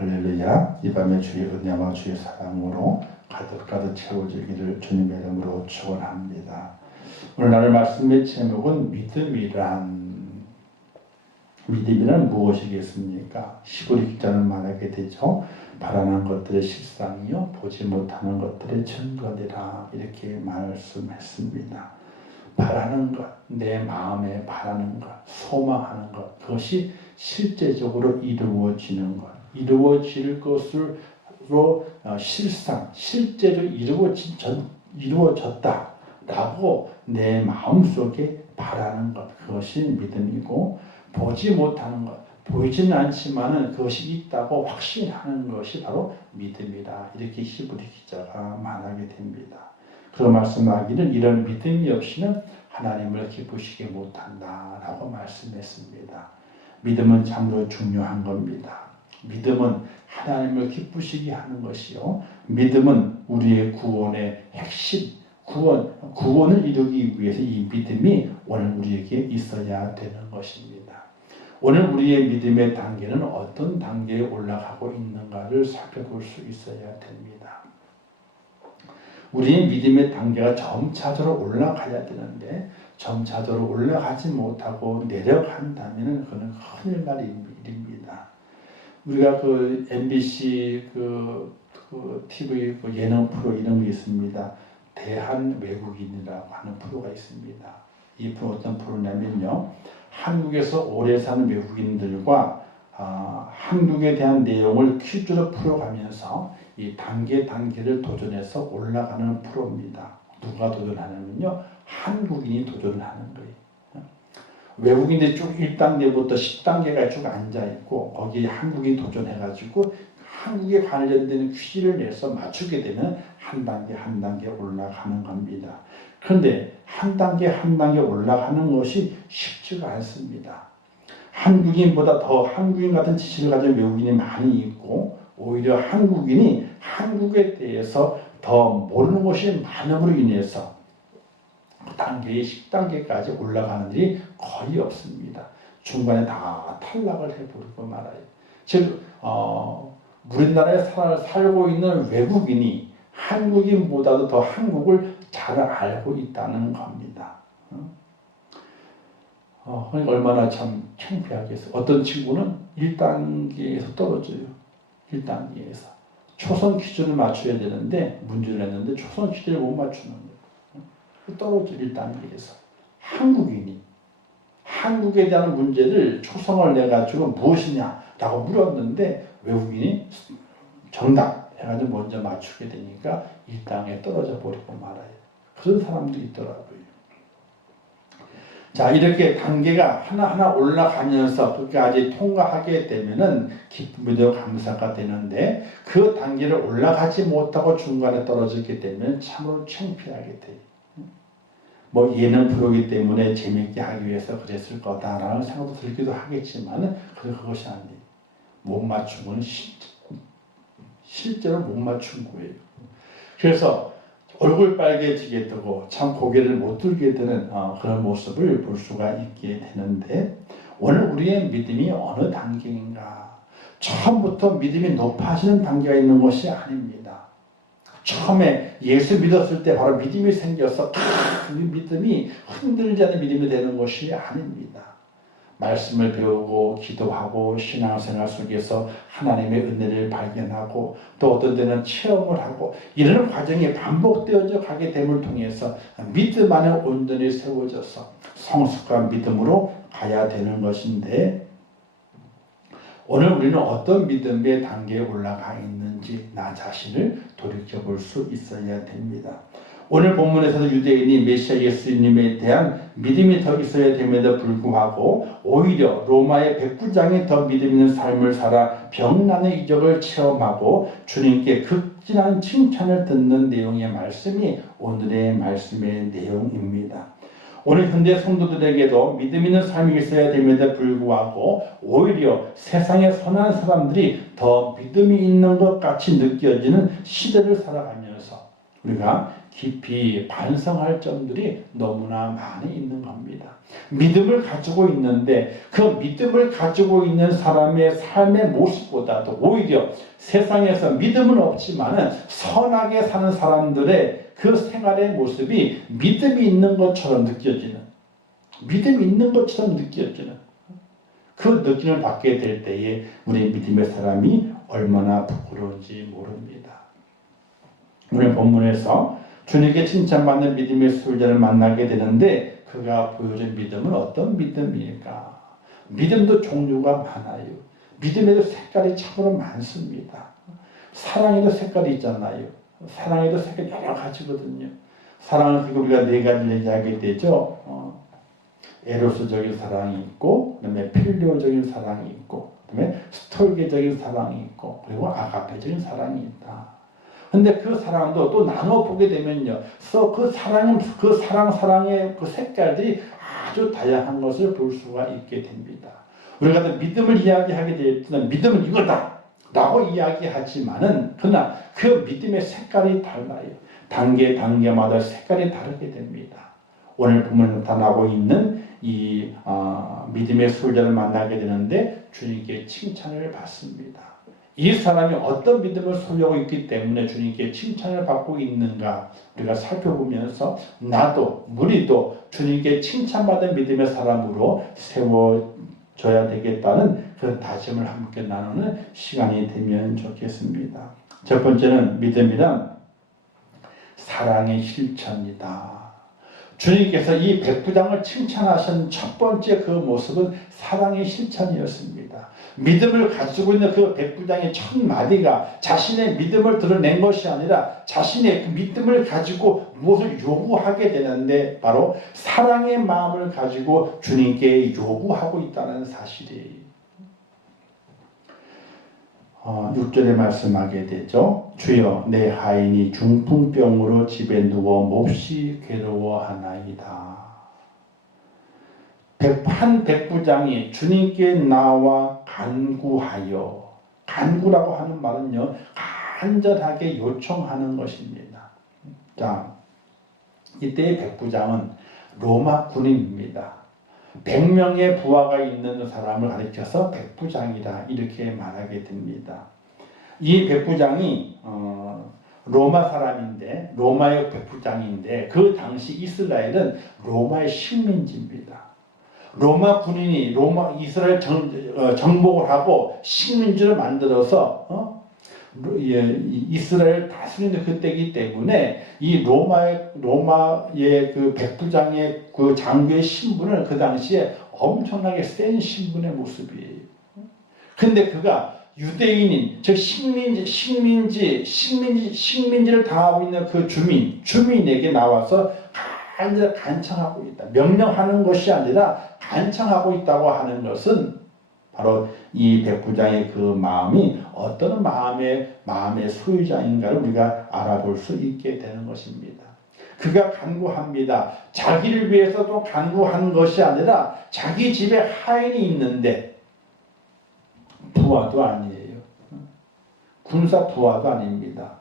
할렐루야. 이 밤에 주의 은혜와 주의 사랑으로 가득가득 채워지기를 주님의 이름으로 축원합니다. 오늘 나눌 말씀의 제목은 믿음이란 무엇이겠습니까? 시골 기자는 말하게 되죠. 바라는 것들의 실상이요 보지 못하는 것들의 증거되라, 이렇게 말씀했습니다. 바라는 것, 내 마음에 바라는 것, 소망하는 것, 그것이 실제적으로 이루어지는 것, 이루어질 것으로 실제로 이루어졌다라고 내 마음속에 바라는 것, 그것이 믿음이고, 보지 못하는 것, 보이지는 않지만 그것이 있다고 확신하는 것이 바로 믿음이다, 이렇게 히브리 기자가 말하게 됩니다. 그 말씀하기를 이런 믿음이 없이는 하나님을 기쁘시게 못한다라고 말씀했습니다. 믿음은 참으로 중요한 겁니다. 믿음은 하나님을 기쁘시게 하는 것이요, 믿음은 우리의 구원의 핵심, 구원을 이루기 위해서 이 믿음이 오늘 우리에게 있어야 되는 것입니다. 오늘 우리의 믿음의 단계는 어떤 단계에 올라가고 있는가를 살펴볼 수 있어야 됩니다. 우리의 믿음의 단계가 점차적으로 올라가야 되는데, 점차적으로 올라가지 못하고 내려간다면 그건 큰일 날 일입니다. 우리가 그 MBC TV 예능 프로 이런 게 있습니다. 대한 외국인이라고 하는 프로가 있습니다. 이 프로 어떤 프로냐면요, 한국에서 오래 사는 외국인들과 한국에 대한 내용을 퀴즈로 풀어가면서 이 단계를 도전해서 올라가는 프로입니다. 누가 도전하냐면요, 한국인이 도전을 하는 거예요. 외국인들이 쭉 1단계부터 10단계가 쭉 앉아있고, 거기에 한국인이 도전해가지고 한국에 관련된 퀴즈를 내서 맞추게 되면 한 단계 올라가는 겁니다. 그런데 한 단계 올라가는 것이 쉽지가 않습니다. 한국인보다 더 한국인 같은 지식을 가진 외국인이 많이 있고, 오히려 한국인이 한국에 대해서 더 모르는 것이 많음으로 인해서 단계의 10단계까지 올라가는 일이 거의 없습니다. 중간에 다 탈락을 해버리고 말아요. 즉 우리나라에 살고 있는 외국인이 한국인보다도 더 한국을 잘 알고 있다는 겁니다. 그러니까 얼마나 참 창피하겠어요. 어떤 친구는 1단계에서 떨어져요. 1단계에서. 초성 퀴즈를 맞춰야 되는데 문제를 냈는데 초성 퀴즈를 못 맞추는 거예요. 떨어져. 1단계에서. 한국인이 한국에 대한 문제를 초성을 내가지고 무엇이냐라고 물었는데 외국인이 정답 해가지고 먼저 맞추게 되니까 1단계에 떨어져 버리고 말아요. 그런 사람들이 있더라고요. 자, 이렇게 단계가 하나하나 올라가면서 끝까지 통과하게 되면은 기쁨이도 감사가 되는데, 그 단계를 올라가지 못하고 중간에 떨어지게 되면 참으로 창피하게 돼요. 예능 프로이기 때문에 재밌게 하기 위해서 그랬을 거다라는 생각도 들기도 하겠지만, 그것이 아니에요. 못 맞춘 건 실제로 못 맞춘 거예요. 그래서 얼굴 빨개지게 되고 참 고개를 못 들게 되는 그런 모습을 볼 수가 있게 되는데, 오늘 우리의 믿음이 어느 단계인가? 처음부터 믿음이 높아지는 단계가 있는 것이 아닙니다. 처음에 예수 믿었을 때 바로 믿음이 생겨서 그 믿음이 흔들리지 않는 믿음이 되는 것이 아닙니다. 말씀을 배우고 기도하고 신앙생활 속에서 하나님의 은혜를 발견하고, 또 어떤 때는 체험을 하고, 이런 과정이 반복되어져 가게 됨을 통해서 믿음 안에 온전히 세워져서 성숙한 믿음으로 가야 되는 것인데, 오늘 우리는 어떤 믿음의 단계에 올라가 있는지 나 자신을 돌이켜볼 수 있어야 됩니다. 오늘 본문에서도 유대인이 메시아 예수님에 대한 믿음이 더 있어야 됨에도 불구하고 오히려 로마의 백부장이 더 믿음 있는 삶을 살아 병난의 이적을 체험하고 주님께 극진한 칭찬을 듣는 내용의 말씀이 오늘의 말씀의 내용입니다. 오늘 현대 성도들에게도 믿음 있는 삶이 있어야 됨에도 불구하고 오히려 세상의 선한 사람들이 더 믿음이 있는 것 같이 느껴지는 시대를 살아가면서 우리가 깊이 반성할 점들이 너무나 많이 있는 겁니다. 믿음을 가지고 있는데 그 믿음을 가지고 있는 사람의 삶의 모습보다도 오히려 세상에서 믿음은 없지만은 선하게 사는 사람들의 그 생활의 모습이 믿음이 있는 것처럼 느껴지는, 믿음이 있는 것처럼 느껴지는 그 느낌을 받게 될 때에 우리 믿음의 사람이 얼마나 부끄러운지 모릅니다. 오늘 본문에서 주님께 칭찬받는 믿음의 소유자를 만나게 되는데 그가 보여준 믿음은 어떤 믿음일까? 믿음도 종류가 많아요. 믿음에도 색깔이 참으로 많습니다. 사랑에도 색깔이 있잖아요. 사랑에도 색깔이 여러 가지거든요. 사랑은 그리고 우리가 네 가지를 얘기하게 되죠. 에로스적인 사랑이 있고, 그 다음에 필요적인 사랑이 있고, 그 다음에 스톨게적인 사랑이 있고, 그리고 아가페적인 사랑이 있다. 근데 그 사랑도 또 나눠 보게 되면요, 사랑의 그 색깔들이 아주 다양한 것을 볼 수가 있게 됩니다. 우리가 믿음을 이야기하게 될 때는 믿음은 이거다 라고 이야기하지만은 그러나 그 믿음의 색깔이 달라요. 단계마다 색깔이 다르게 됩니다. 오늘 본문에 나타나고 있는 이 믿음의 소유자를 만나게 되는데 주님께 칭찬을 받습니다. 이 사람이 어떤 믿음을 소유하고 있기 때문에 주님께 칭찬을 받고 있는가 우리가 살펴보면서 나도 우리도 주님께 칭찬받은 믿음의 사람으로 세워져야 되겠다는 그런 다짐을 함께 나누는 시간이 되면 좋겠습니다. 첫 번째는 믿음이란 사랑의 실천이다. 주님께서 이 백부장을 칭찬하신 첫 번째 그 모습은 사랑의 실천이었습니다. 믿음을 가지고 있는 그 백부장의 첫 마디가 자신의 믿음을 드러낸 것이 아니라 자신의 그 믿음을 가지고 무엇을 요구하게 되는데 바로 사랑의 마음을 가지고 주님께 요구하고 있다는 사실이에요. 6절에 말씀하게 되죠. 주여 내 하인이 중풍병으로 집에 누워 몹시 괴로워하나이다. 한 백부장이 주님께 나와 간구하여, 간구라고 하는 말은요 간절하게 요청하는 것입니다. 자, 이때의 백부장은 로마 군인입니다. 100명의 부하가 있는 사람을 가리켜서 백부장이다 이렇게 말하게 됩니다. 이 백부장이 로마 사람인데 로마의 백부장인데 그 당시 이스라엘은 로마의 식민지입니다. 로마 군인이 이스라엘 정복을 하고 식민지를 만들어서 이스라엘 다스리는 그때이기 때문에 이 로마의 그 백부장의 그 장교의 신분은 그 당시에 엄청나게 센 신분의 모습이에요. 근데 그가 유대인인 즉 식민지를 당하고 있는 그 주민에게 나와서 간청하고 있다. 명령하는 것이 아니라 간청하고 있다고 하는 것은 바로 이 백부장의 그 마음이 어떤 마음의 소유자인가를 우리가 알아볼 수 있게 되는 것입니다. 그가 간구합니다. 자기를 위해서도 간구하는 것이 아니라 자기 집에 하인이 있는데 부하도 아니에요. 군사 부하도 아닙니다.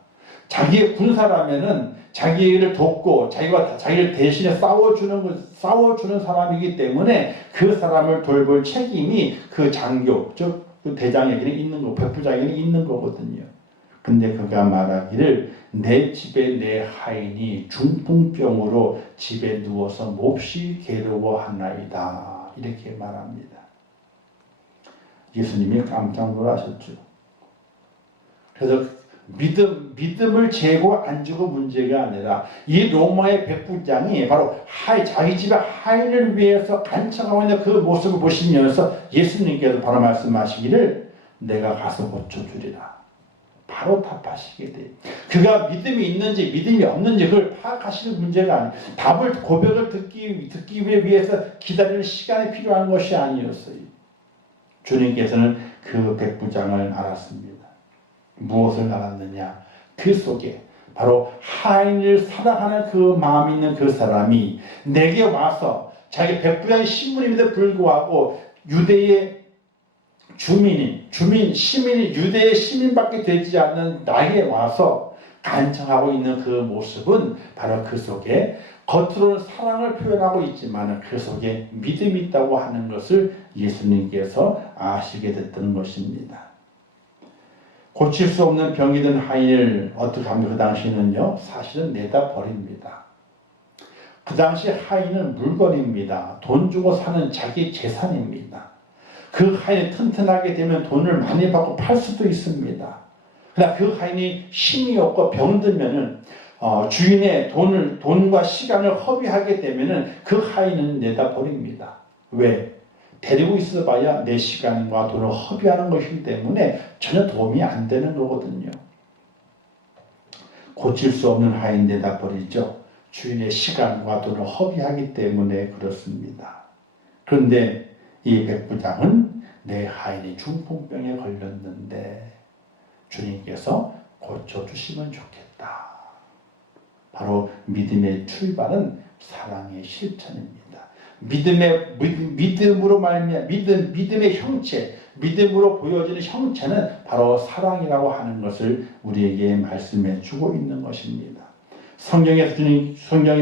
자기의 군사라면은 자기를 돕고 자기를 대신에 싸워주는 사람이기 때문에 그 사람을 돌볼 책임이 그 장교, 즉 그 대장에게는 있는 거, 백부장에게는 있는 거거든요. 근데 그가 말하기를 내 집에 내 하인이 중풍병으로 집에 누워서 몹시 괴로워하나이다 이렇게 말합니다. 예수님이 깜짝 놀라셨죠. 그래서 믿음을 재고 안 주고 문제가 아니라 이 로마의 백부장이 바로 자기 집의 하인을 위해서 간청하고 있는 그 모습을 보시면서 예수님께서 바로 말씀하시기를 내가 가서 고쳐주리라. 바로 답하시게 돼요. 그가 믿음이 있는지 믿음이 없는지 그걸 파악하시는 문제가 아니에요. 고백을 듣기 위해서 기다릴 시간이 필요한 것이 아니었어요. 주님께서는 그 백부장을 알았습니다. 무엇을 알았느냐? 그 속에 바로 하인을 사랑하는 그 마음이 있는 그 사람이 내게 와서 자기 백부장의 신분임에도 불구하고 유대의 시민이 유대의 시민밖에 되지 않는 나에게 와서 간청하고 있는 그 모습은 바로 그 속에 겉으로는 사랑을 표현하고 있지만 그 속에 믿음이 있다고 하는 것을 예수님께서 아시게 됐던 것입니다. 고칠 수 없는 병이 든 하인을 어떻게 하면 그 당시에는요, 사실은 내다 버립니다. 그 당시 하인은 물건입니다. 돈 주고 사는 자기 재산입니다. 그 하인이 튼튼하게 되면 돈을 많이 받고 팔 수도 있습니다. 그러나 그 하인이 힘이 없고 병들면은 주인의 돈과 시간을 허비하게 되면은 그 하인은 내다 버립니다. 왜? 데리고 있어 봐야 내 시간과 돈을 허비하는 것이기 때문에 전혀 도움이 안 되는 거거든요. 고칠 수 없는 하인 내다 버리죠. 주인의 시간과 돈을 허비하기 때문에 그렇습니다. 그런데 이 백부장은 내 하인이 중풍병에 걸렸는데 주님께서 고쳐주시면 좋겠다. 바로 믿음의 출발은 사랑의 실천입니다. 믿음으로 말미암아 믿음의 형체, 믿음으로 보여지는 형체는 바로 사랑이라고 하는 것을 우리에게 말씀해 주고 있는 것입니다. 성경에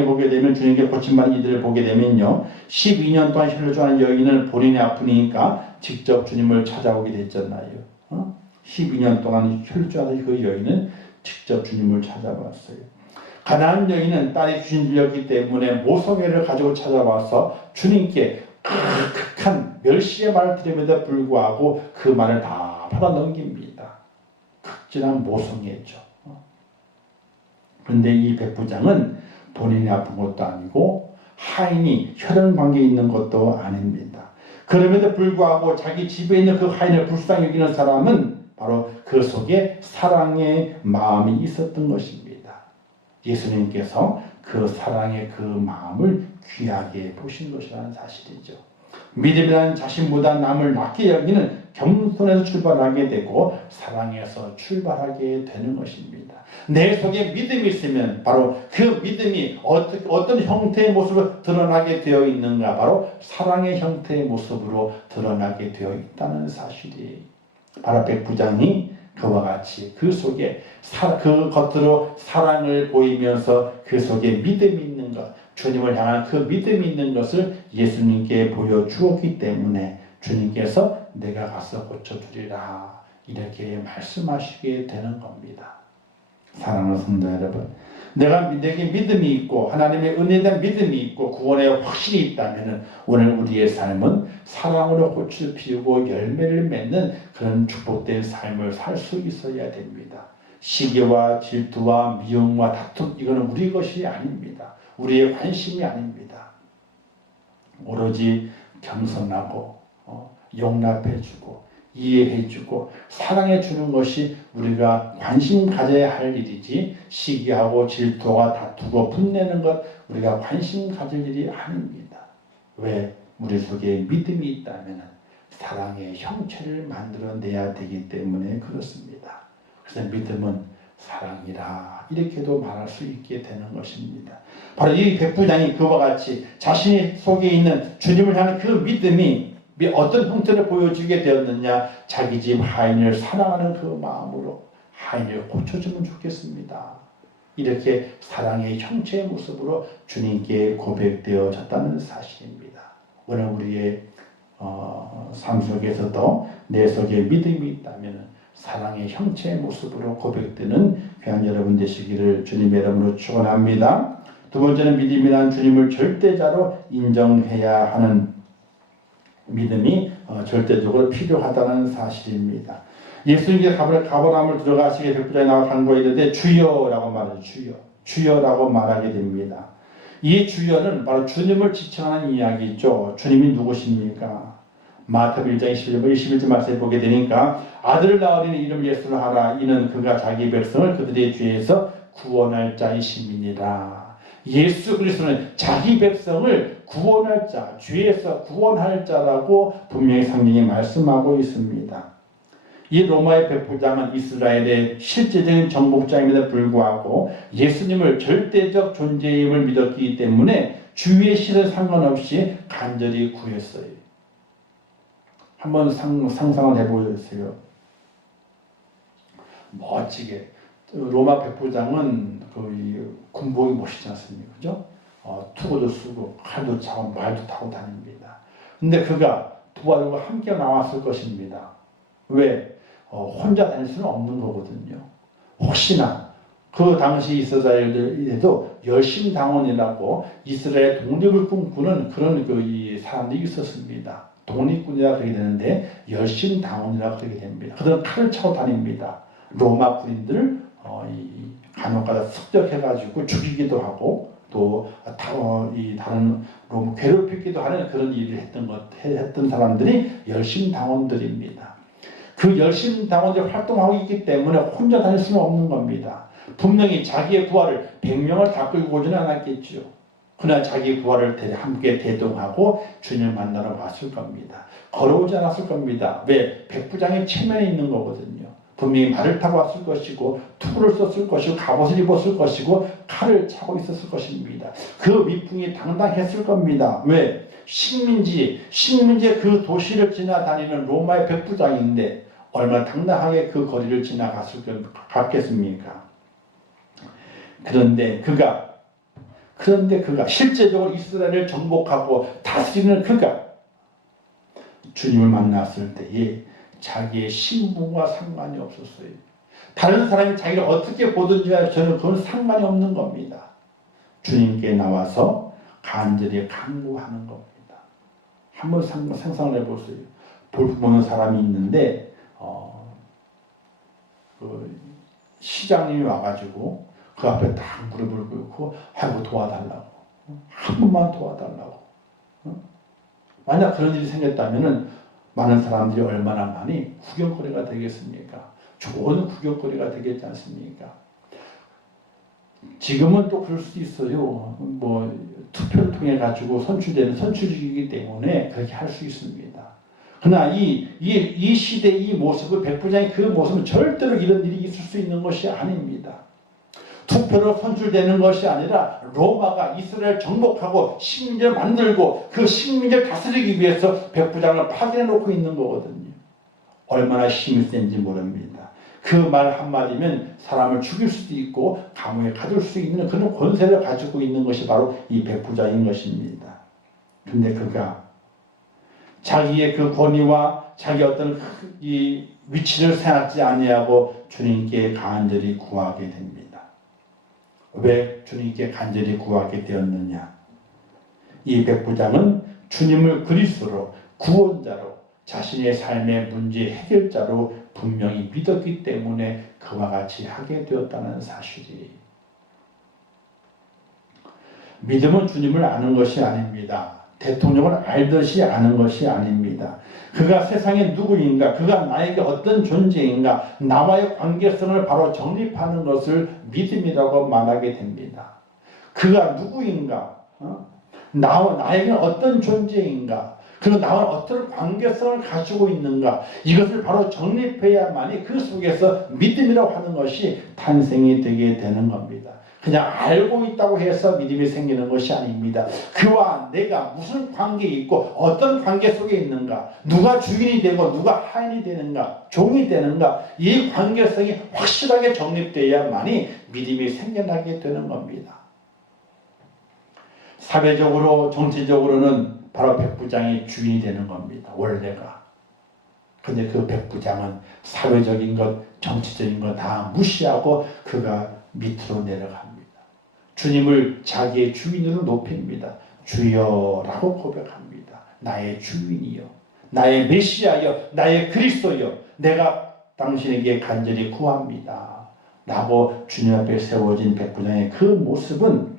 보게 되면 주님께 고침받은 이들을 보게 되면요, 12년 동안 혈루증하는 여인은 본인이 아프니까 직접 주님을 찾아오게 됐잖아요. 12년 동안 혈루증하는 그 여인은 직접 주님을 찾아왔어요. 가나안 여인은 딸이 귀신 들렸기 때문에 모성애를 가지고 찾아와서 주님께 극한 멸시의 말을 들음에도 불구하고 그 말을 다 받아 넘깁니다. 극진한 모성애죠. 그런데 이 백부장은 본인이 아픈 것도 아니고 하인이 혈연 관계에 있는 것도 아닙니다. 그럼에도 불구하고 자기 집에 있는 그 하인을 불쌍히 여기는 사람은 바로 그 속에 사랑의 마음이 있었던 것입니다. 예수님께서 그 사랑의 그 마음을 귀하게 보신 것이라는 사실이죠. 믿음이란 자신보다 남을 낮게 여기는 겸손에서 출발하게 되고 사랑에서 출발하게 되는 것입니다. 내 속에 믿음이 있으면 바로 그 믿음이 어떤 형태의 모습으로 드러나게 되어 있는가, 바로 사랑의 형태의 모습으로 드러나게 되어 있다는 사실이 바로 백부장이 그와 같이 그 속에 그 겉으로 사랑을 보이면서 그 속에 믿음이 있는 것, 주님을 향한 그 믿음이 있는 것을 예수님께 보여주었기 때문에 주님께서 내가 가서 고쳐주리라 이렇게 말씀하시게 되는 겁니다. 사랑하는 성도 여러분, 내게 믿음이 있고 하나님의 은혜에 대한 믿음이 있고 구원에 확신이 있다면 오늘 우리의 삶은 사랑으로 꽃을 피우고 열매를 맺는 그런 축복된 삶을 살 수 있어야 됩니다. 시기와 질투와 미움과 다툼, 이거는 우리 것이 아닙니다. 우리의 관심이 아닙니다. 오로지 겸손하고 용납해주고 이해해주고 사랑해주는 것이 우리가 관심 가져야 할 일이지, 시기하고 질투와 다투고 분내는 것 우리가 관심 가질 일이 아닙니다. 왜? 우리 속에 믿음이 있다면 사랑의 형체를 만들어내야 되기 때문에 그렇습니다. 그래서 믿음은 사랑이라 이렇게도 말할 수 있게 되는 것입니다. 바로 이 백부장이 그와 같이 자신의 속에 있는 주님을 향한 그 믿음이 어떤 형태를 보여주게 되었느냐, 자기 집 하인을 사랑하는 그 마음으로 하인을 고쳐주면 좋겠습니다. 이렇게 사랑의 형체의 모습으로 주님께 고백되어졌다는 사실입니다. 오늘 우리의 삶 속에서도 내 속에 믿음이 있다면 사랑의 형체의 모습으로 고백되는 귀한 여러분 되시기를 주님의 이름으로 축원합니다. 두 번째는 믿음이란 주님을 절대자로 인정해야 하는 믿음이 절대적으로 필요하다는 사실입니다. 예수님께서 가버나움을 들어가시게 백부장이 나와 간구에 이르되 주여라고 말하죠. 주여라고 말하게 됩니다. 이 주여는 바로 주님을 지칭하는 이야기죠. 주님이 누구십니까? 마태복음 1장 21절 말씀에 보게 되니까 아들을 낳으리니 이름 예수를 하라. 이는 그가 자기 백성을 그들의 죄에서 구원할 자이심이니라. 예수 그리스도는 자기 백성을 구원할 자, 죄에서 구원할 자라고 분명히 성경이 말씀하고 있습니다. 이 로마의 백부장은 이스라엘의 실제적인 정복자임에도 불구하고 예수님을 절대적 존재임을 믿었기 때문에 주위의 시선 상관없이 간절히 구했어요. 한번 상상을 해보세요. 멋지게 로마 백부장은 그 군복이 멋있지 않습니까? 그죠? 투구도 쓰고 칼도 차고 말도 타고 다닙니다. 근데 그가 부하들과 함께 나왔을 것입니다. 왜? 혼자 다닐 수는 없는 거거든요. 혹시나 그 당시 이스라엘에도 열심당원이라고 이스라엘 독립을 꿈꾸는 그런 이 사람들이 있었습니다. 독립군이라 그러게 되는데 열심당원이라 그러게 됩니다. 그들은 칼을 차고 다닙니다. 로마 군인들을 간혹가다 습격해가지고 죽이기도 하고 또 다른 로마 괴롭히기도 하는 그런 일을 했던 사람들이 열심당원들입니다. 그 열심당원들이 활동하고 있기 때문에 혼자 다닐 수는 없는 겁니다. 분명히 자기의 부하를 100명을 다 끌고 오지는 않았겠죠. 그러나 자기 부하를 함께 대동하고 주님을 만나러 왔을 겁니다. 걸어오지 않았을 겁니다. 왜? 백부장의 체면에 있는 거거든요. 분명히 말을 타고 왔을 것이고 투구를 썼을 것이고 갑옷을 입었을 것이고 칼을 차고 있었을 것입니다. 그 위풍이 당당했을 겁니다. 왜? 식민지의 그 도시를 지나다니는 로마의 백부장인데 얼마나 당당하게 그 거리를 지나갔을 것 같겠습니까? 그런데 그가 실제적으로 이스라엘을 정복하고 다스리는 그가 주님을 만났을 때에 자기의 신분과 상관이 없었어요. 다른 사람이 자기를 어떻게 보든지 저는 그건 상관이 없는 겁니다. 주님께 나와서 간절히 간구하는 겁니다. 한번 상상을 해보세요. 볼품없는 사람이 있는데 그 시장님이 와가지고 그 앞에 딱 무릎을 꿇고 하고 도와달라고, 한 번만 도와달라고. 만약 그런 일이 생겼다면 많은 사람들이 얼마나 많이 구경거리가 되겠습니까? 좋은 구경거리가 되겠지 않습니까? 지금은 또 그럴 수도 있어요. 투표를 통해 가지고 선출되는 선출직이기 때문에 그렇게 할 수 있습니다. 그러나 이 시대의 이 모습을 백부장의 그 모습은 절대로 이런 일이 있을 수 있는 것이 아닙니다. 투표로 선출되는 것이 아니라 로마가 이스라엘 정복하고 식민지를 만들고 그 식민지를 다스리기 위해서 백부장을 파견해 놓고 있는 거거든요. 얼마나 힘이 센지 모릅니다. 그 말 한마디면 사람을 죽일 수도 있고 감옥에 가둘 수 있는 그런 권세를 가지고 있는 것이 바로 이 백부장인 것입니다. 근데 그가 자기의 그 권위와 자기 어떤 이 위치를 생각지 아니하고 주님께 간절히 구하게 됩니다. 왜 주님께 간절히 구하게 되었느냐? 이 백부장은 주님을 그리스도로 구원자로 자신의 삶의 문제 해결자로 분명히 믿었기 때문에 그와 같이 하게 되었다는 사실이. 믿음은 주님을 아는 것이 아닙니다. 대통령을 알듯이 아는 것이 아닙니다. 그가 세상에 누구인가, 그가 나에게 어떤 존재인가, 나와의 관계성을 바로 정립하는 것을 믿음이라고 말하게 됩니다. 그가 누구인가, 나에게는 어떤 존재인가, 그리고 나와 어떤 관계성을 가지고 있는가, 이것을 바로 정립해야만이 그 속에서 믿음이라고 하는 것이 탄생이 되게 되는 겁니다. 그냥 알고 있다고 해서 믿음이 생기는 것이 아닙니다. 그와 내가 무슨 관계에 있고 어떤 관계 속에 있는가, 누가 주인이 되고 누가 하인이 되는가, 종이 되는가, 이 관계성이 확실하게 정립되어야만이 믿음이 생겨나게 되는 겁니다. 사회적으로 정치적으로는 바로 백부장이 주인이 되는 겁니다. 원래가. 근데 그 백부장은 사회적인 것, 정치적인 것 다 무시하고 그가 밑으로 내려갑니다. 주님을 자기의 주인으로 높입니다. 주여라고 고백합니다. 나의 주인이여, 나의 메시아여, 나의 그리스도여, 내가 당신에게 간절히 구합니다. 라고 주님 앞에 세워진 백부장의 그 모습은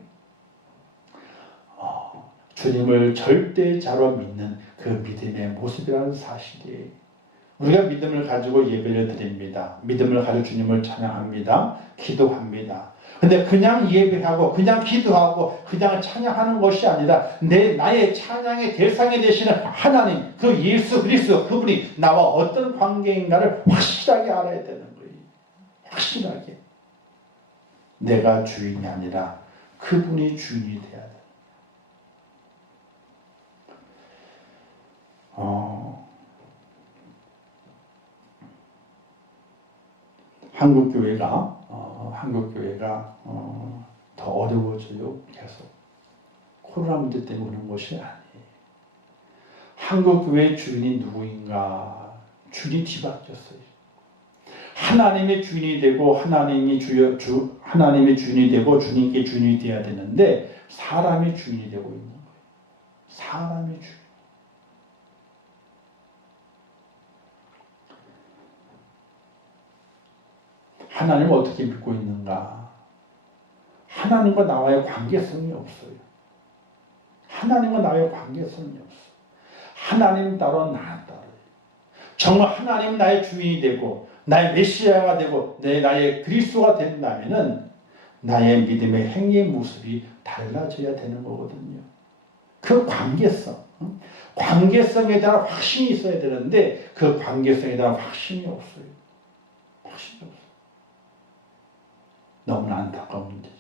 주님을 절대자로 믿는 그 믿음의 모습이라는 사실이. 우리가 믿음을 가지고 예배를 드립니다. 믿음을 가지고 주님을 찬양합니다. 기도합니다. 근데 그냥 예배하고 그냥 기도하고 그냥 찬양하는 것이 아니라 나의 찬양의 대상이 되시는 하나님, 그 예수 그리스도, 그분이 나와 어떤 관계인가를 확실하게 알아야 되는 거예요. 확실하게. 내가 주인이 아니라 그분이 주인이 돼야 돼. 한국교회가 한국교회가 더 어려워져요. 계속 코로나 문제 때문에 그런 것이 아니에요. 한국교회의 주인이 누구인가? 주인이 뒤바뀌었어요. 하나님의 주인이 되고 하나님의 주인이 되고 주님께 주인이 되어야 되는데 사람의 주인이 되고 있는 거예요. 사람의 주인. 하나님을 어떻게 믿고 있는가? 하나님과 나와의 관계성이 없어요. 하나님과 나와의 관계성이 없어요. 하나님 따로 나 따로. 정말 하나님 나의 주인이 되고 나의 메시아가 되고 나의 그리스도가 된다면은 나의 믿음의 행위의 모습이 달라져야 되는 거거든요. 그 관계성, 관계성에 대한 확신이 있어야 되는데 그 관계성에 대한 확신이 없어요. 확신이 없어요. 너무나 안타까운 문제죠.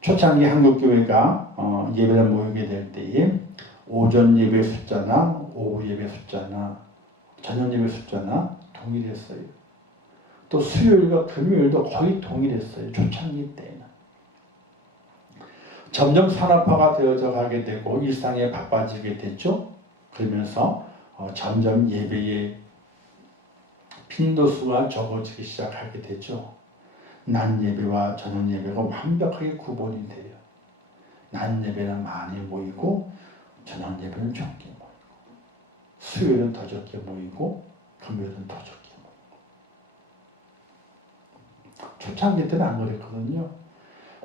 초창기 한국교회가 예배를 모이게 될 때에 오전 예배 숫자나 오후 예배 숫자나 저녁 예배 숫자나 동일했어요. 또 수요일과 금요일도 거의 동일했어요. 초창기 때는. 점점 산업화가 되어져 가게 되고 일상에 바빠지게 됐죠. 그러면서 점점 예배의 빈도수가 적어지기 시작하게 됐죠. 낮 예배와 저녁 예배가 완벽하게 구분이 돼요. 낮 예배는 많이 모이고 저녁 예배는 적게 모이고 수요일은 더 적게 모이고 금요일은 더 적게 모이고. 초창기 때는 안 그랬거든요.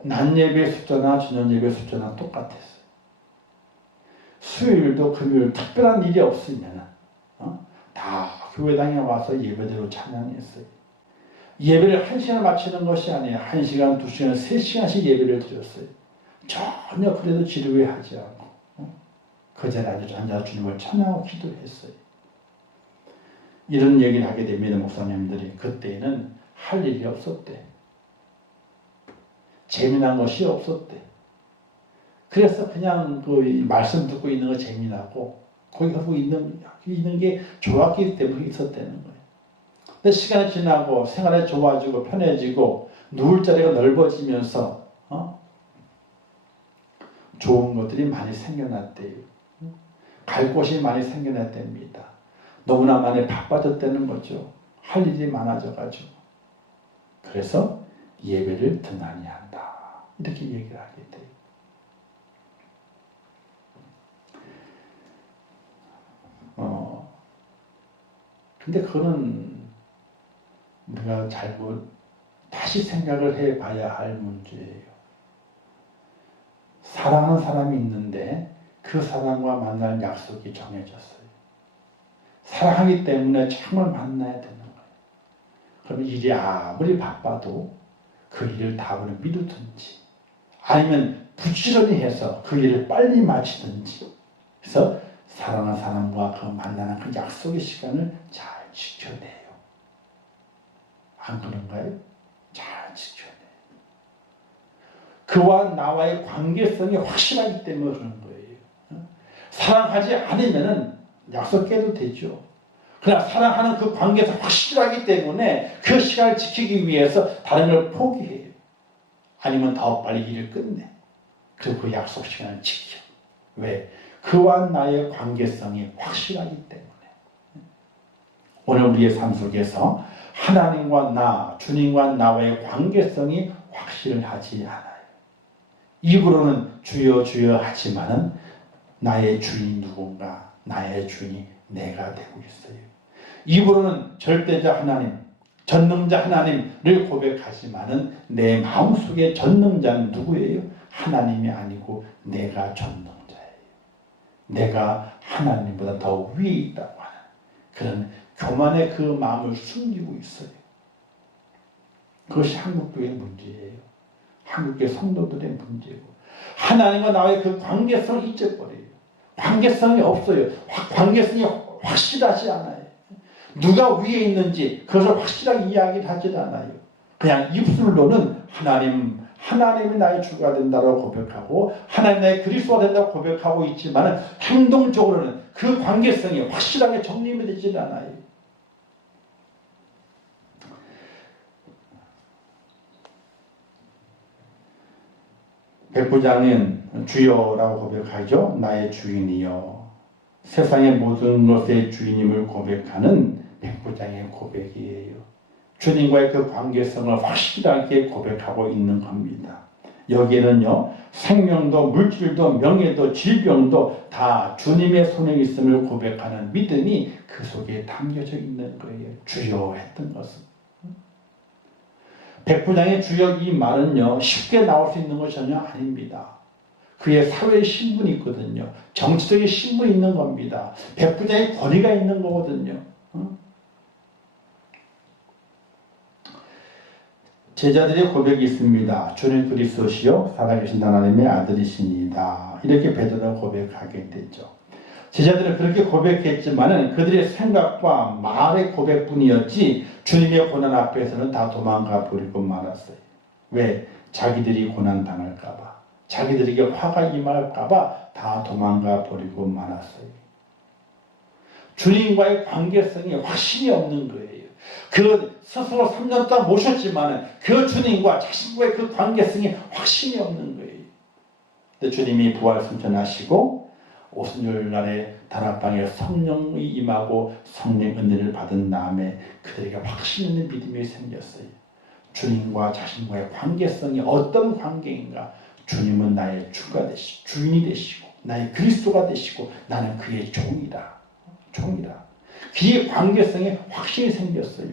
낮 예배 숫자나 저녁 예배 숫자나 똑같았어요. 수요일도 금요일 특별한 일이 없으면 다 교회당에 와서 예배대로 찬양했어요. 예배를 1시간 마치는 것이 아니에요. 1시간, 2시간, 3시간씩 예배를 드렸어요. 전혀 그래도 지루해하지 않고 그 자리에 앉아 주님을 찬양하고 기도했어요. 이런 얘기를 하게 됩니다. 목사님들이 그때는 할 일이 없었대. 재미난 것이 없었대. 그래서 그냥 그 말씀 듣고 있는 거 재미나고 거기 가서 있는 게 좋았기 때문에 있었다는 거예요. 근데 시간이 지나고 생활이 좋아지고 편해지고 누울 자리가 넓어지면서 좋은 것들이 많이 생겨났대요. 갈 곳이 많이 생겨났답니다. 너무나 많이 바빠졌다는 거죠. 할 일이 많아져가지고. 그래서 예배를 등한히 한다. 이렇게 얘기를 하게 돼요. 근데 그거는 우리가 다시 생각을 해봐야 할 문제예요. 사랑하는 사람이 있는데 그 사람과 만날 약속이 정해졌어요. 사랑하기 때문에 정말 만나야 되는 거예요. 그럼 일이 아무리 바빠도 그 일을 다음에 미루든지 아니면 부지런히 해서 그 일을 빨리 마치든지 그래서 사랑하는 사람과 그 만나는 그 약속의 시간을 잘 지켜내요. 안 그런가요? 잘 지켜내요. 그와 나와의 관계성이 확실하기 때문에 그런 거예요. 사랑하지 않으면 약속 깨도 되죠. 그러나 사랑하는 그 관계에서 확실하기 때문에 그 시간을 지키기 위해서 다른 걸 포기해요. 아니면 더 빨리 일을 끝내. 그리고 그 약속 시간을 지켜. 왜? 그와 나의 관계성이 확실하기 때문에. 오늘 우리의 삶 속에서 하나님과 나, 주님과 나와의 관계성이 확실하지 않아요. 입으로는 주여 주여 하지만은 나의 주인이 누군가, 나의 주인이 내가 되고 있어요. 입으로는 절대자 하나님, 전능자 하나님을 고백하지만은 내 마음속에 전능자는 누구예요? 하나님이 아니고 내가 전능자예요. 내가 하나님보다 더 위에 있다고 하는 그런 교만의 그 마음을 숨기고 있어요. 그것이 한국교회의 문제예요. 한국교회 성도들의 문제고 하나님과 나의 그 관계성을 잊어버려요. 관계성이 없어요. 관계성이 확실하지 않아요. 누가 위에 있는지 그것을 확실하게 이야기를 하지 않아요. 그냥 입술로는 하나님이 나의 주가 된다고 고백하고 하나님 나의 그리스도가 된다고 고백하고 있지만 행동적으로는 그 관계성이 확실하게 정립이 되지 않아요. 백부장은 주여라고 고백하죠. 나의 주인이여. 세상의 모든 것의 주인임을 고백하는 백부장의 고백이에요. 주님과의 그 관계성을 확실하게 고백하고 있는 겁니다. 여기에는요, 생명도 물질도 명예도 질병도 다 주님의 손에 있음을 고백하는 믿음이 그 속에 담겨져 있는 거예요. 주여 했던 것은. 백부장의 주여 이 말은요, 쉽게 나올 수 있는 것이 전혀 아닙니다. 그의 사회의 신분이 있거든요. 정치적인 신분이 있는 겁니다. 백부장의 권위가 있는 거거든요. 제자들의 고백이 있습니다. 주는 그리스도시요 살아계신 하나님의 아들이시니다. 이렇게 베드로가 고백하게 됐죠. 제자들은 그렇게 고백했지만 그들의 생각과 말의 고백뿐이었지 주님의 고난 앞에서는 다 도망가 버리고 말았어요. 왜? 자기들이 고난 당할까 봐. 자기들에게 화가 임할까 봐 다 도망가 버리고 말았어요. 주님과의 관계성이 확신이 없는 거예요. 그 스스로 3년 동안 모셨지만 그 주님과 자신과의 그 관계성이 확신이 없는 거예요. 근데 주님이 부활 승천하시고 오순절 날에 다락방에 성령이 임하고 성령 은혜를 받은 다음에 그들에게 확신 있는 믿음이 생겼어요. 주님과 자신과의 관계성이 어떤 관계인가? 주님은 나의 주가 되시고 주인이 되시고 나의 그리스도가 되시고 나는 그의 종이다. 그의 관계성에 확신이 생겼어요.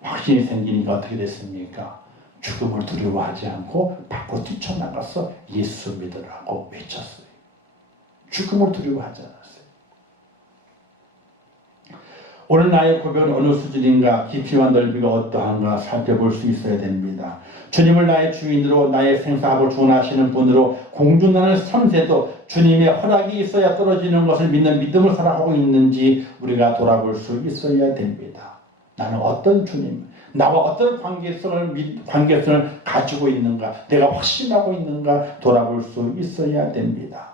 확신이 생기니까 어떻게 됐습니까? 죽음을 두려워하지 않고 밖으로 뛰쳐나가서 예수 믿으라고 외쳤어요. 죽음을 두려워하지 않았어요. 오늘 나의 고백은 어느 수준인가, 깊이와 넓이가 어떠한가 살펴볼 수 있어야 됩니다. 주님을 나의 주인으로, 나의 생사하고 주원하시는 분으로 공중하는 섬세도 주님의 허락이 있어야 떨어지는 것을 믿는 믿음을 살아가고 있는지 우리가 돌아볼 수 있어야 됩니다. 나는 어떤 주님, 나와 어떤 관계성을 가지고 있는가, 내가 확신하고 있는가 돌아볼 수 있어야 됩니다.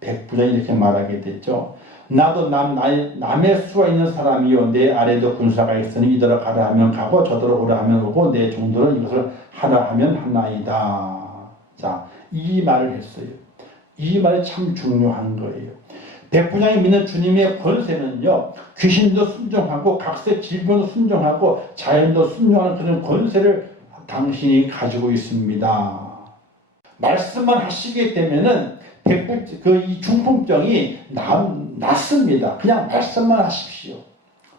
백부장이 이렇게 말하게 됐죠. 나도 남의 수가 있는 사람이요 내 아래도 군사가 있으니 이더러 가라 하면 가고 저더러 오라 하면 오고 내 종들은 이것을 하라 하면 하나이다. 자, 이 말을 했어요. 이 말이 참 중요한 거예요. 백부장이 믿는 주님의 권세는요, 귀신도 순종하고 각색 질병도 순종하고 자연도 순종하는 그런 권세를 당신이 가지고 있습니다. 말씀만 하시게 되면은 이 중풍병이 낫습니다. 그냥 말씀만 하십시오.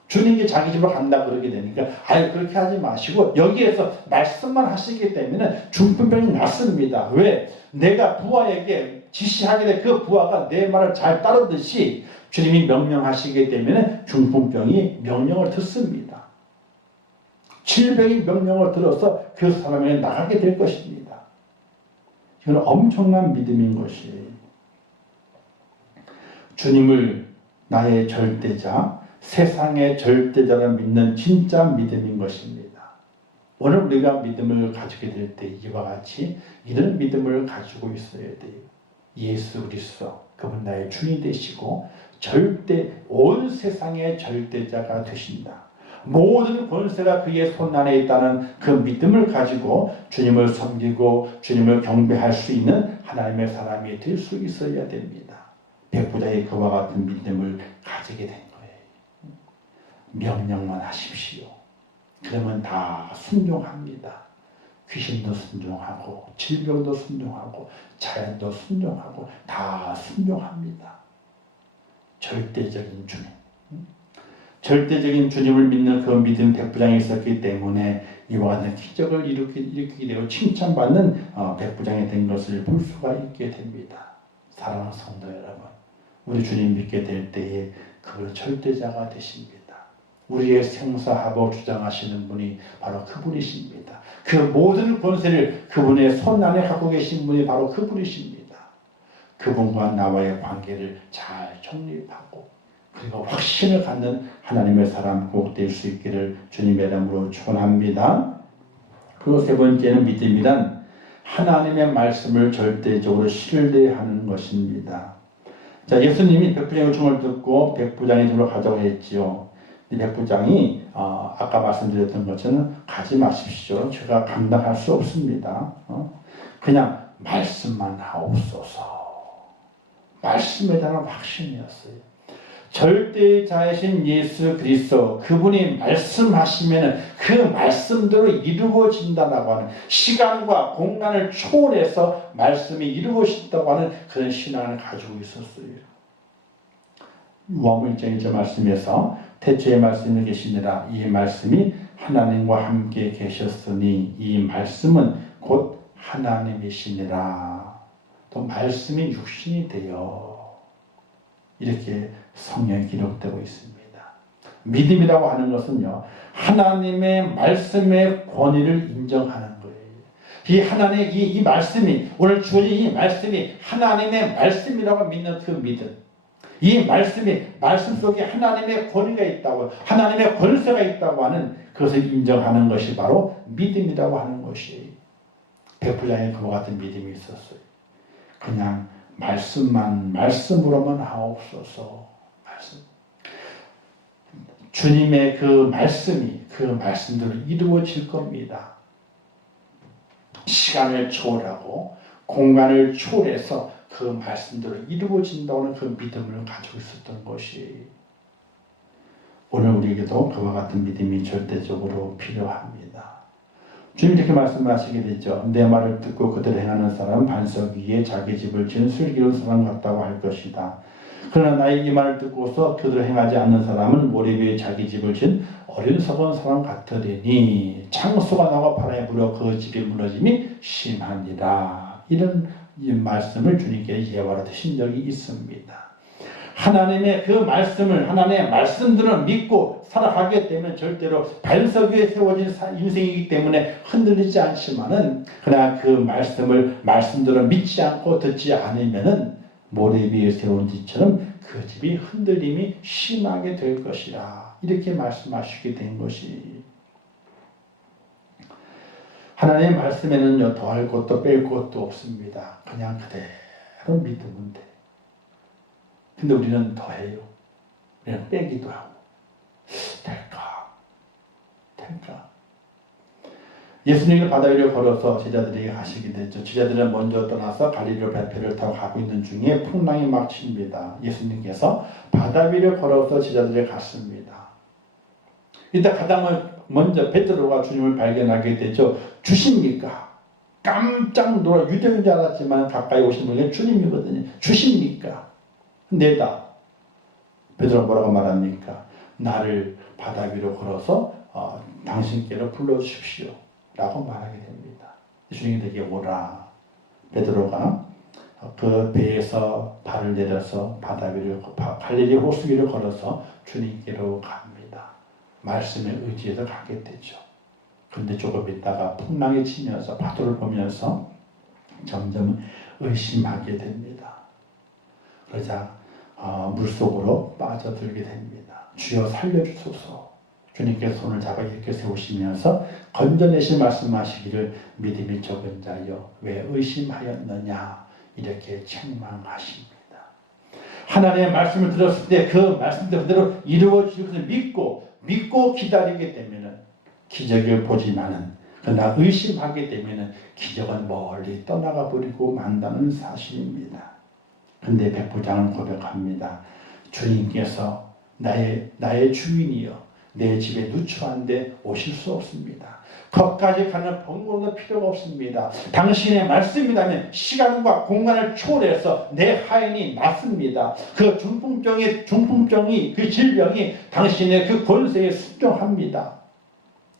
주님이 자기 집으로 간다 그러게 되니까 그렇게 하지 마시고 여기에서 말씀만 하시기 때문에 중풍병이 낫습니다. 왜? 내가 부하에게 지시하게 된 그 부하가 내 말을 잘 따르듯이 주님이 명령하시게 되면 중풍병이 명령을 듣습니다. 질병이 명령을 들어서 그 사람에게 나가게 될 것입니다. 이건 엄청난 믿음인 것이에요. 주님을 나의 절대자, 세상의 절대자를 믿는 진짜 믿음인 것입니다. 오늘 우리가 믿음을 가지게 될 때 이와 같이 이런 믿음을 가지고 있어야 돼요. 예수 그리스도, 그분 나의 주인이 되시고 온 세상의 절대자가 되신다. 모든 권세가 그의 손 안에 있다는 그 믿음을 가지고 주님을 섬기고 주님을 경배할 수 있는 하나님의 사람이 될 수 있어야 됩니다. 백부장이 그와 같은 믿음을 가지게 된 거예요. 명령만 하십시오. 그러면 다 순종합니다. 귀신도 순종하고 질병도 순종하고 자연도 순종하고 다 순종합니다. 절대적인 주님. 절대적인 주님을 믿는 그 믿음 백부장이 있었기 때문에 이와 같은 기적을 일으키게 되고 칭찬받는 백부장이 된 것을 볼 수가 있게 됩니다. 사랑하는 성도 여러분, 우리 주님 믿게 될 때에 그 절대자가 되십니다. 우리의 생사하고 주장하시는 분이 바로 그분이십니다. 그 모든 권세를 그분의 손 안에 갖고 계신 분이 바로 그분이십니다. 그분과 나와의 관계를 잘 정립하고 그리고 확신을 갖는 하나님의 사람 꼭 될 수 있기를 주님의 이름으로 축원합니다. 그리고 세 번째는 믿음이란 하나님의 말씀을 절대적으로 신뢰하는 것입니다. 자, 예수님이 백부장의 요청을 듣고 백부장의 집으로 가자고 했지요. 이 백부장이 아까 말씀드렸던 것처럼 가지 마십시오. 제가 감당할 수 없습니다. 그냥 말씀만 하옵소서. 말씀에 대한 확신이었어요. 절대자이신 예수 그리스도 그분이 말씀하시면 그 말씀대로 이루어진다라고 하는, 시간과 공간을 초월해서 말씀이 이루어진다고 하는 그런 신앙을 가지고 있었어요. 요한복음 1장 1절 말씀에서 태초에 말씀이 계시니라, 이 말씀이 하나님과 함께 계셨으니 이 말씀은 곧 하나님이시니라. 또 말씀이 육신이 되어, 이렇게 성경에 기록되고 있습니다. 믿음이라고 하는 것은요, 하나님의 말씀의 권위를 인정하는 거예요. 이 하나님의 이 말씀이, 오늘 주어진 이 말씀이 하나님의 말씀이라고 믿는 그 믿음, 이 말씀이, 말씀 속에 하나님의 권위가 있다고, 하나님의 권세가 있다고 하는 그것을 인정하는 것이 바로 믿음이라고 하는 것이에요. 베풀자에 그와 같은 믿음이 있었어요. 그냥 말씀으로만 하옵소서. 말씀. 주님의 그 말씀이 그 말씀대로 이루어질 겁니다. 시간을 초월하고 공간을 초월해서 그 말씀대로 이루어진다는 그 믿음을 가지고 있었던 것이, 오늘 우리에게도 그와 같은 믿음이 절대적으로 필요합니다. 주님 이렇게 말씀하시게 되죠. 내 말을 듣고 그대로 행하는 사람은 반석 위에 자기 집을 지은 슬기로운 사람 같다고 할 것이다. 그러나 나의 이 말을 듣고서 그대로 행하지 않는 사람은 모래 위에 자기 집을 지은 어리석은 사람 같으리니 창수가 나고 바람에 불어 그 집이 무너짐이 심하니라. 이런 말씀을 주님께 예화로 드신 적이 있습니다. 하나님의 그 말씀을, 하나님의 말씀들을 믿고 살아가게 되면 절대로 반석 위에 세워진 인생이기 때문에 흔들리지 않지만은, 그러나 그 말씀대로 믿지 않고 듣지 않으면은 모래 위에 세운 집처럼 그 집이 흔들림이 심하게 될 것이라. 이렇게 말씀하시게 된 것이, 하나님의 말씀에는요, 더할 것도 뺄 것도 없습니다. 그냥 그대로 믿으면 돼. 근데 우리는 더해요. 우리는 빼기도 하고. 될까? 예수님이 바다 위를 걸어서 제자들에게 가시게 됐죠. 제자들은 먼저 떠나서 갈릴리로 배를 타고 가고 있는 중에 풍랑이 막 칩니다. 예수님께서 바다 위를 걸어서 제자들에게 갔습니다. 이때 가장 먼저 베드로가 주님을 발견하게 되죠. 주십니까? 깜짝 놀라, 유대인 줄 알았지만 가까이 오신 분이 주님이거든요. 주십니까? 내다. 베드로가 뭐라고 말합니까? 나를 바다 위로 걸어서 당신께로 불러주십시오 라고 말하게 됩니다. 주님에게 오라. 베드로가 그 배에서 발을 내려서 바다 위를, 갈릴리 호수 위를 걸어서 주님께로 갑니다. 말씀에 의지해서 가게 되죠. 그런데 조금 있다가 풍랑이 치면서 파도를 보면서 점점 의심하게 됩니다. 그러자 물속으로 빠져들게 됩니다. 주여 살려주소서. 주님께서 손을 잡아 이렇게 세우시면서 건져내시 말씀하시기를 믿음이 적은 자여 왜 의심하였느냐, 이렇게 책망하십니다. 하나님의 말씀을 들었을 때 그 말씀대로 이루어질 것을 믿고 기다리게 되면은 기적을 보지만은, 그러나 의심하게 되면은 기적은 멀리 떠나가 버리고 만다는 사실입니다. 근데 백부장은 고백합니다. 주님께서 나의 주인이여 내 집에 누추한데 오실 수 없습니다. 거기까지 가는 번거로움도 필요가 없습니다. 당신의 말씀이라면 시간과 공간을 초월해서 내 하인이 낫습니다. 그 중풍병이 그 질병이 당신의 그 권세에 순종합니다.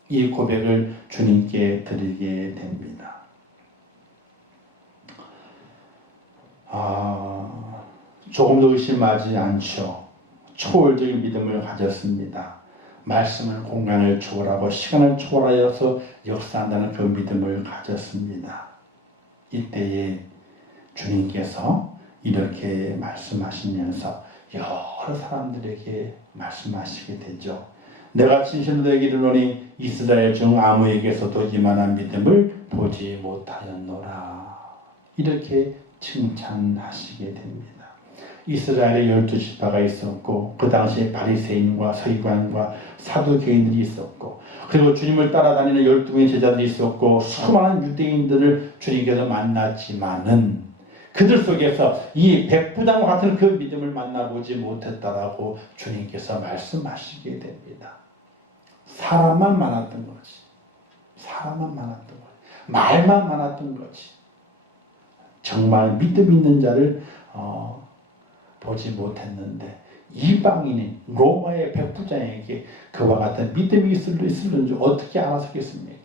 이 고백을 주님께 드리게 됩니다. 조금도 의심하지 않죠. 초월적인 믿음을 가졌습니다. 말씀은 공간을 초월하고 시간을 초월하여서 역사한다는 그 믿음을 가졌습니다. 이때에 주님께서 이렇게 말씀하시면서 여러 사람들에게 말씀하시게 되죠. 내가 진실로 너에게 이르노니 이스라엘 중 아무에게서도 이만한 믿음을 보지 못하였노라. 이렇게 칭찬하시게 됩니다. 이스라엘에 12지파가 있었고 그 당시에 바리새인과 서기관과 사두개인들이 있었고 그리고 주님을 따라다니는 12명의 제자들이 있었고 수많은 유대인들을 주님께서 만났지만은 그들 속에서 이 백부장과 같은 그 믿음을 만나보지 못했다라고 주님께서 말씀하시게 됩니다. 사람만 많았던 거지. 사람만 많았던 거지. 말만 많았던 거지. 정말 믿음 있는 자를 보지 못했는데 이방인인 로마의 백부장에게 그와 같은 믿음이 있을는지 어떻게 알았겠습니까?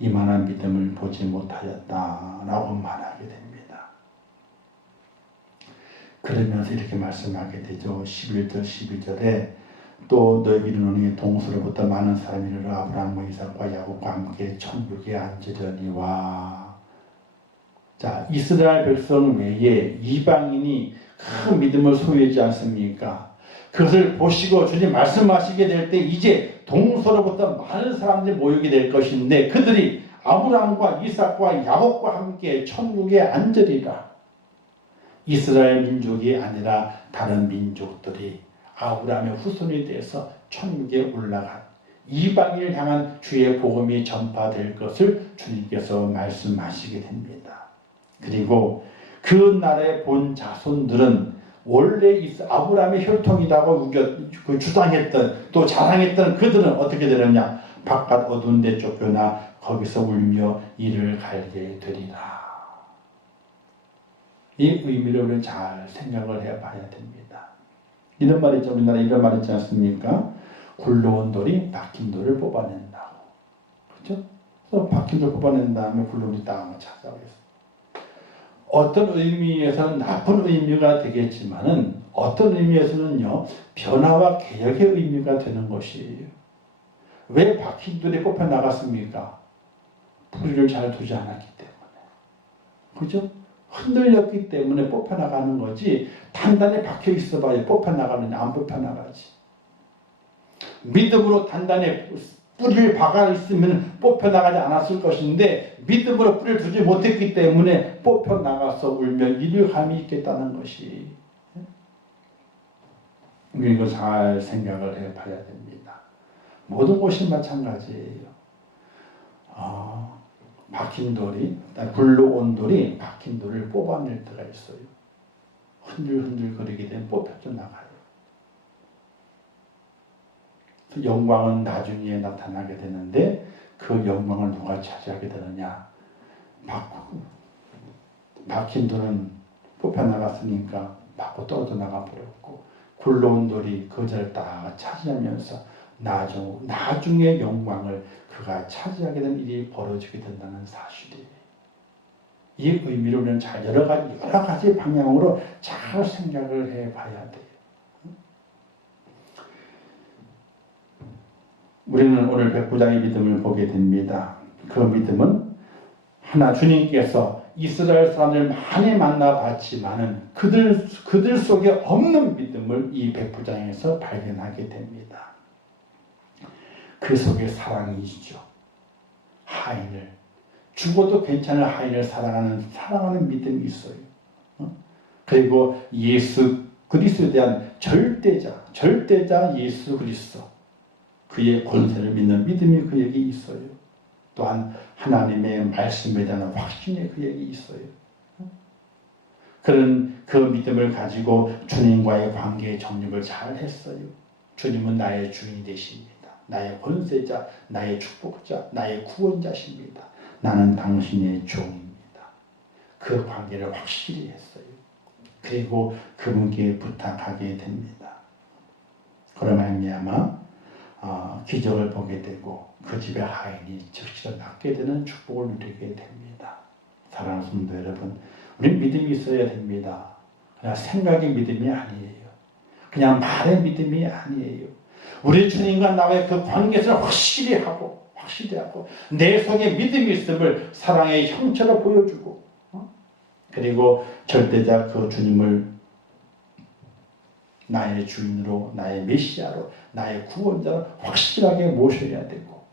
이만한 믿음을 보지 못하였다라고 말하게 됩니다. 그러면서 이렇게 말씀하게 되죠. 11절 12절에 또 너희를 이루니 동서로부터 많은 사람이 이르러 아브라함과 이삭과 야곱과 함께 천국에 앉으려니와. 자, 이스라엘 백성 외에 이방인이 큰 믿음을 소유하지 않습니까? 그것을 보시고 주님 말씀하시게 될 때 이제 동서로부터 많은 사람들이 모이게 될 것인데 그들이 아브라함과 이삭과 야곱과 함께 천국에 앉으리라. 이스라엘 민족이 아니라 다른 민족들이 아브라함의 후손이 돼서 천국에 올라간 이방인을 향한 주의 복음이 전파될 것을 주님께서 말씀하시게 됩니다. 그리고 그 나라의 본 자손들은 원래 아브라함의 혈통이라고 주장했던 또 자랑했던 그들은 어떻게 되느냐? 바깥 어두운 데 쫓겨나 거기서 울며 이를 갈게 되리라. 이 의미를 우리는 잘 생각을 해봐야 됩니다. 이런 말이 있죠. 우리나라에 이런 말이 있지 않습니까? 굴러온 돌이 박힌 돌을 뽑아낸다고. 그렇죠? 그래서 박힌 돌 뽑아낸 다음에 굴러온 돌이 땅을 찾아오겠어요. 어떤 의미에서는 나쁜 의미가 되겠지만은 어떤 의미에서는요 변화와 개혁의 의미가 되는 것이에요. 왜 박힌 돌이 뽑혀 나갔습니까? 뿌리를 잘 두지 않았기 때문에. 그죠? 흔들렸기 때문에 뽑혀 나가는 거지 단단히 박혀 있어봐야 뽑혀 나가느냐 안 뽑혀 나가지. 믿음으로 단단히 뿌리를 박아 있으면 뽑혀 나가지 않았을 것인데 믿음으로 뿌리를 두지 못했기 때문에 뽑혀 나가서 울며 이를 감이 있겠다는 것이 우리 이거 잘 생각을 해봐야 됩니다. 모든 것이 마찬가지예요. 박힌 돌이 굴러온 돌이 박힌 돌을 뽑아낼 때가 있어요. 흔들흔들 거리게 되면 뽑혀져 나가요. 영광은 나중에 나타나게 되는데 그 영광을 누가 차지하게 되느냐? 박힌 돌은 뽑혀 나갔으니까 받고 떨어져 나가 버렸고 굴러온 돌이 그 자리를 딱 차지하면서 나중에 영광을 그가 차지하게 된 일이 벌어지게 된다는 사실이에요. 이 의미를 우리는 여러 가지 방향으로 잘 생각을 해봐야 돼요. 우리는 오늘 백부장의 믿음을 보게 됩니다. 그 믿음은 하나 주님께서 이스라엘 사람들 많이 만나봤지만은 그들 속에 없는 믿음을 이 백부장에서 발견하게 됩니다. 그 속에 사랑이 있죠. 하인을 죽어도 괜찮은 하인을 사랑하는 믿음이 있어요. 그리고 예수 그리스도에 대한 절대자 예수 그리스도 그의 권세를 믿는 믿음이 그에게 있어요. 또한 하나님의 말씀에 대한 확신이 그에게 있어요. 그런 그 믿음을 가지고 주님과의 관계의 정립을 잘 했어요. 주님은 나의 주인이 되십니다. 나의 권세자, 나의 축복자, 나의 구원자십니다. 나는 당신의 종입니다. 그 관계를 확실히 했어요. 그리고 그분께 부탁하게 됩니다. 그러나 말미암아 기적을 보게 되고 그 집의 하인이 즉시로 낫게 되는 축복을 누리게 됩니다. 사랑하는 성도 여러분, 우리는 믿음이 있어야 됩니다. 그냥 생각의 믿음이 아니에요. 그냥 말의 믿음이 아니에요. 우리 주님과 나와의 그 관계를 확실히 하고 내 속에 믿음이 있음을 사랑의 형체로 보여주고 그리고 절대자 그 주님을 나의 주인으로, 나의 메시아로, 나의 구원자로 확실하게 모셔야 되고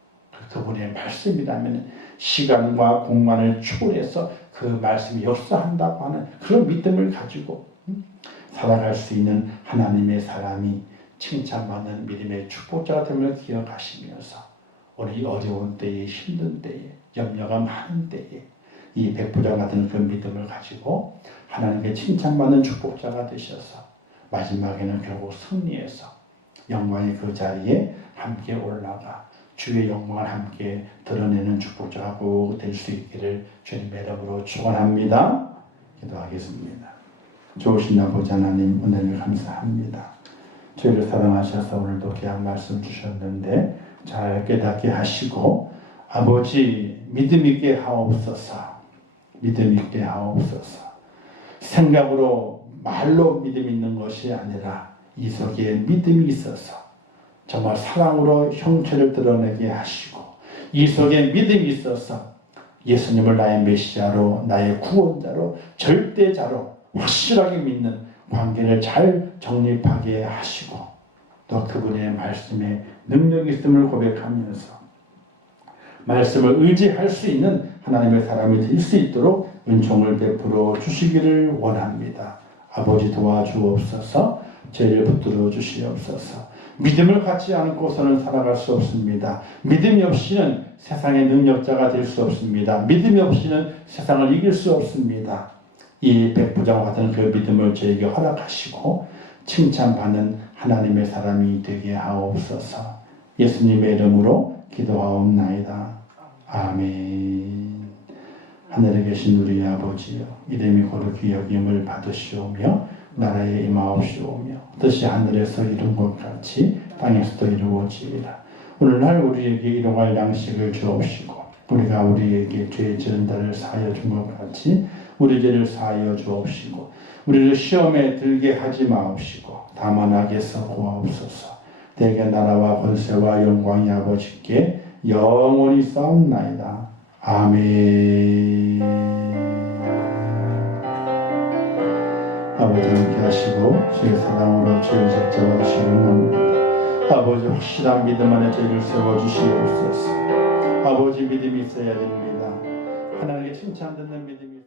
그분의 말씀이라면 시간과 공간을 초월해서 그 말씀이 역사한다고 하는 그런 믿음을 가지고 살아갈 수 있는 하나님의 사람이 칭찬받는 믿음의 축복자가 됨을 기억하시면서 우리 어려운 때에 힘든 때에 염려가 많은 때에 이 백부장 같은 그 믿음을 가지고 하나님께 칭찬받는 축복자가 되셔서 마지막에는 결국 승리해서 영광의 그 자리에 함께 올라가 주의 영광을 함께 드러내는 축복자가 꼭 될 수 있기를 주님의 이름으로 축원합니다. 기도하겠습니다. 좋으신 아버지 하나님 은혜를 감사합니다. 저희를 사랑하셔서 오늘도 귀한 말씀 주셨는데 잘 깨닫게 하시고 아버지 믿음 있게 하옵소서. 믿음 있게 하옵소서. 생각으로 말로 믿음 있는 것이 아니라 이 속에 믿음이 있어서 정말 사랑으로 형체를 드러내게 하시고 이 속에 믿음이 있어서 예수님을 나의 메시아로 나의 구원자로 절대자로 확실하게 믿는 관계를 잘 정립하게 하시고 또 그분의 말씀에 능력이 있음을 고백하면서 말씀을 의지할 수 있는 하나님의 사람이 될 수 있도록 은총을 베풀어 주시기를 원합니다. 아버지 도와주옵소서. 죄를 붙들어 주시옵소서. 믿음을 갖지 않고서는 살아갈 수 없습니다. 믿음이 없이는 세상의 능력자가 될 수 없습니다. 믿음이 없이는 세상을 이길 수 없습니다. 이 백부장 같은 그 믿음을 저에게 허락하시고 칭찬받는 하나님의 사람이 되게 하옵소서. 예수님의 이름으로 기도하옵나이다. 아멘. 하늘에 계신 우리 아버지여, 이름이 거룩히 여김을 받으시오며 나라에 임하옵시오며 뜻이 하늘에서 이룬 것 같이 땅에서도 이루어지이다. 오늘날 우리에게 일용할 양식을 주옵시고 우리가 우리에게 죄 지은 자를 사하여 준 것 같이 우리 죄를 사하여 주옵시고 우리를 시험에 들게 하지 마옵시고 다만 악에서 구하옵소서. 대개 나라와 권세와 영광이 아버지께 영원히 싸움나이다. 아멘. 아버지 함께 하시고 주의 사랑으로 주의 십자가 주시기 원합니다. 아버지 확실한 믿음 안에 저희를 세워주시옵소서. 아버지 믿음이 있어야 됩니다. 하나님의 칭찬 듣는 믿음이